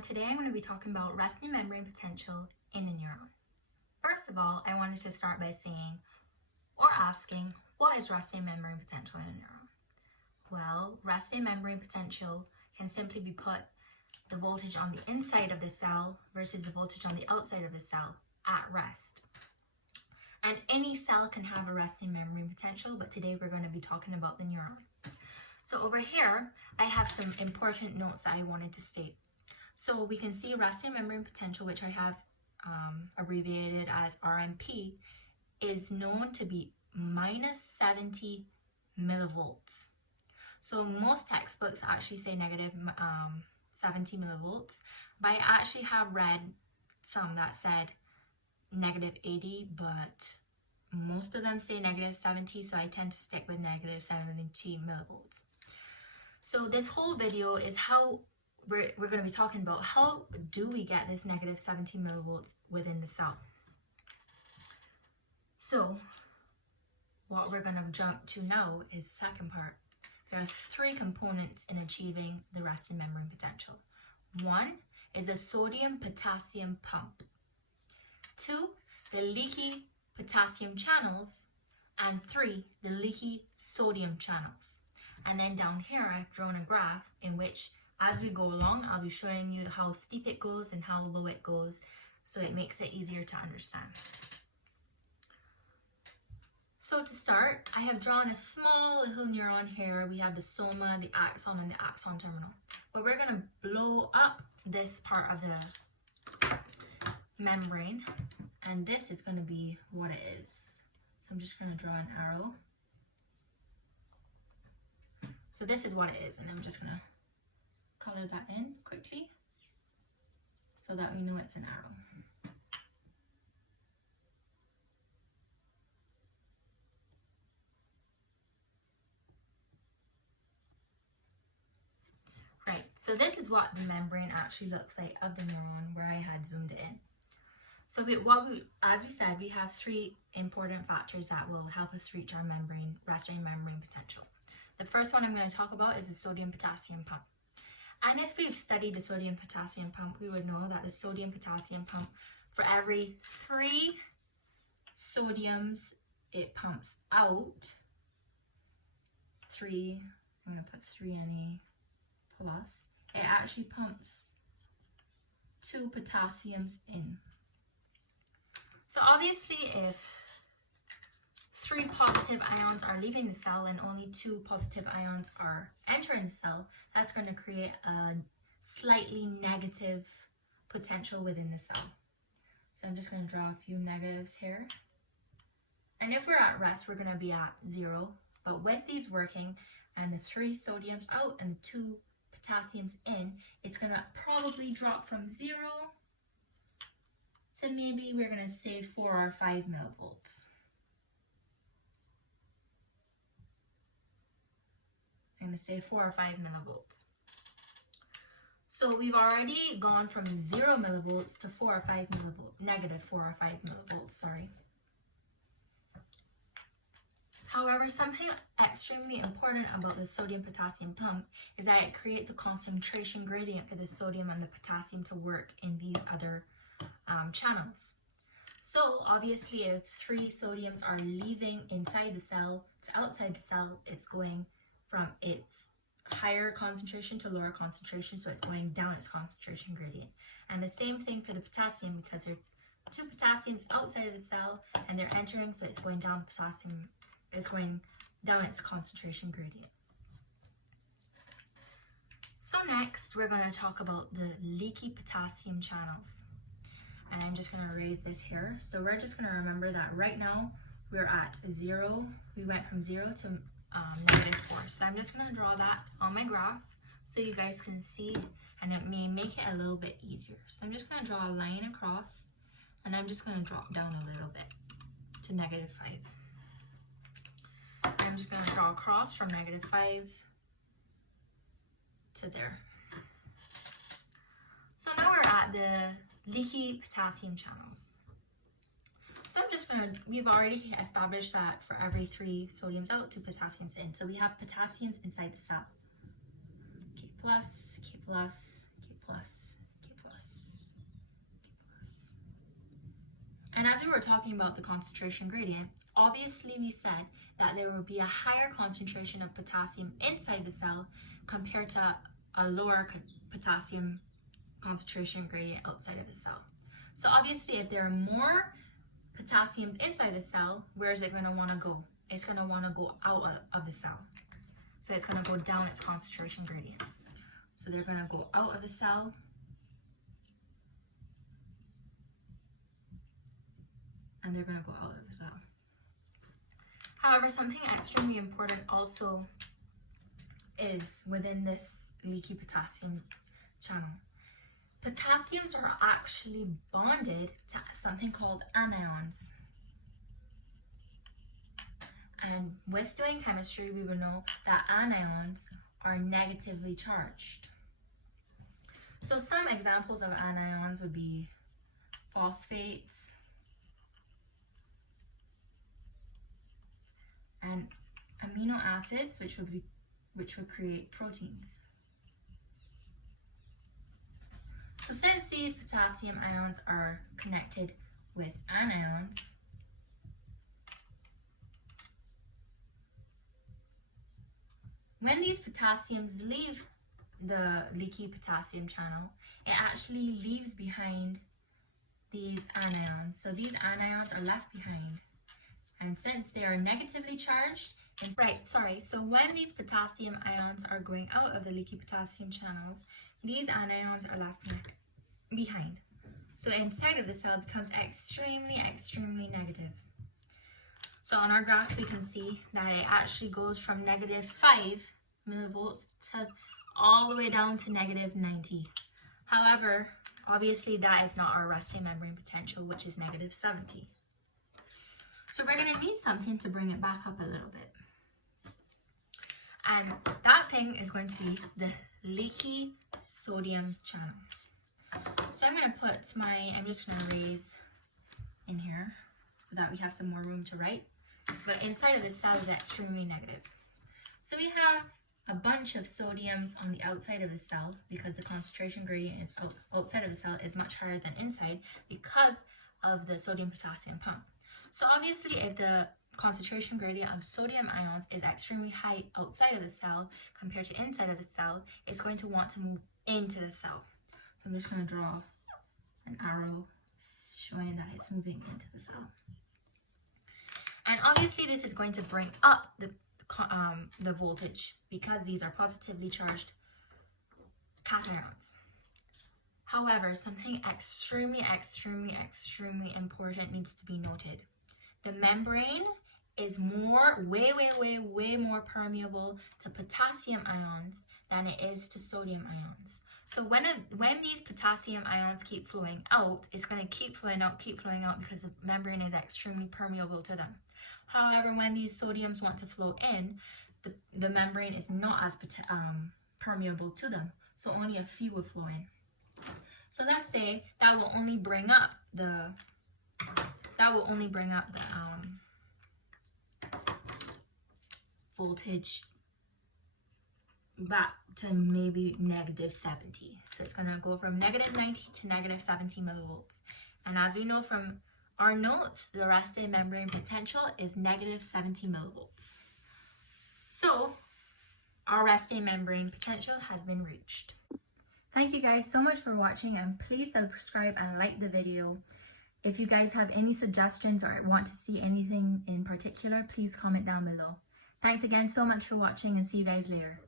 everyone, today I'm going to be talking about resting membrane potential in a neuron. First of all, I wanted to start by saying or asking, what is resting membrane potential in a neuron? Well, resting membrane potential can simply be put the voltage on the inside of the cell versus the voltage on the outside of the cell at rest. And any cell can have a resting membrane potential, but today we're going to be talking about the neuron. So over here, I have some important notes that I wanted to state. So we can see resting membrane potential, which I have abbreviated as RMP, is known to be minus 70 millivolts. So most textbooks actually say negative 70 millivolts, but I actually have read some that said negative 80, but most of them say negative 70, so I tend to stick with negative 70 millivolts. So this whole video is how we're going to be talking about how do we get this negative 70 millivolts within the cell. So what we're going to jump to now is the second part. There are three components in achieving the resting membrane potential. One is a sodium-potassium pump. Two, the leaky potassium channels. And three, the leaky sodium channels. And then down here, I've drawn a graph in which, as we go along, I'll be showing you how steep it goes and how low it goes, so it makes it easier to understand. So to start, I have drawn a small little neuron here. We have the soma, the axon, and the axon terminal. But we're going to blow up this part of the membrane, and this is going to be what it is. So I'm just going to draw an arrow. So this is what it is, and I'm just going to color that in quickly so that we know it's an arrow. Right, so this is what the membrane actually looks like of the neuron where I had zoomed it in. So as we said, we have three important factors that will help us reach our resting membrane potential. The first one I'm going to talk about is the sodium-potassium pump. And if we've studied the sodium-potassium pump, we would know that the sodium-potassium pump, for every 3 sodiums it pumps out, 3, I'm going to put 3 Na plus, it actually pumps 2 potassiums in. So obviously if 3 positive ions are leaving the cell and only 2 positive ions are entering the cell, that's going to create a slightly negative potential within the cell. So I'm just going to draw a few negatives here. And if we're at rest, we're going to be at 0. But with these working and the 3 sodiums out and the 2 potassiums in, it's going to probably drop from 0 to maybe we're going to say 4 or 5 millivolts. I'm going to say 4 or 5 millivolts. So we've already gone from 0 millivolts to 4 or 5 millivolts, negative 4 or 5 millivolts, sorry. However, something extremely important about the sodium-potassium pump is that it creates a concentration gradient for the sodium and the potassium to work in these other channels. So obviously if 3 sodiums are leaving inside the cell to outside the cell, it's going from its higher concentration to lower concentration, so it's going down its concentration gradient. And the same thing for the potassium, because there are 2 potassiums outside of the cell and they're entering, so it's going down the potassium, it's going down its concentration gradient. So next we're going to talk about the leaky potassium channels. And I'm just going to erase this here. So we're just going to remember that right now we're at 0. We went from 0 to negative 4. So I'm just going to draw that on my graph so you guys can see, and it may make it a little bit easier. So I'm just going to draw a line across, and I'm just going to drop down a little bit to negative 5. I'm just going to draw across from negative 5 to there. So now we're at the leaky potassium channels. So I'm just going to, we've already established that for every 3 sodiums out, 2 potassiums in. So we have potassiums inside the cell. K plus, K plus, K plus, K And as we were talking about the concentration gradient, obviously we said that there will be a higher concentration of potassium inside the cell compared to a lower potassium concentration gradient outside of the cell. So obviously if there are more potassiums inside the cell, where is it going to want to go? It's going to want to go out of the cell. So it's going to go down its concentration gradient. So they're going to go out of the cell. And they're going to go out of the cell. However, something extremely important also is within this leaky potassium channel. Potassiums are actually bonded to something called anions. And with doing chemistry, we will know that anions are negatively charged. So some examples of anions would be phosphates and amino acids, which would create proteins. So since these potassium ions are connected with anions, when these potassiums leave the leaky potassium channel, it actually leaves behind these anions. So these anions are left behind. And since they are negatively charged, so when these potassium ions are going out of the leaky potassium channels, these anions are left behind. So inside of the cell becomes extremely, extremely negative. So on our graph, we can see that it actually goes from negative 5 millivolts to all the way down to negative 90. However, obviously that is not our resting membrane potential, which is negative 70. So we're going to need something to bring it back up a little bit. And that thing is going to be the leaky sodium channel. So I'm just going to raise in here so that we have some more room to write. But inside of this cell is extremely negative. So we have a bunch of sodiums on the outside of the cell because the concentration gradient is outside of the cell is much higher than inside because of the sodium-potassium pump. So obviously if the concentration gradient of sodium ions is extremely high outside of the cell compared to inside of the cell, it's going to want to move into the cell. So I'm just going to draw an arrow showing that it's moving into the cell. And obviously this is going to bring up the voltage because these are positively charged cations. However, something extremely, extremely, extremely important needs to be noted. The membrane is way more permeable to potassium ions than it is to sodium ions. So when these potassium ions keep flowing out, it's going to keep flowing out because the membrane is extremely permeable to them. However, when these sodiums want to flow in, the membrane is not as permeable to them. So only a few will flow in. So let's say that will only bring up the voltage back to maybe negative 70. So it's going to go from negative 90 to negative 70 millivolts. And as we know from our notes, the resting membrane potential is negative 70 millivolts. So our resting membrane potential has been reached. Thank you guys so much for watching, and please subscribe and like the video. If you guys have any suggestions or want to see anything in particular, please comment down below. Thanks again so much for watching, and see you guys later.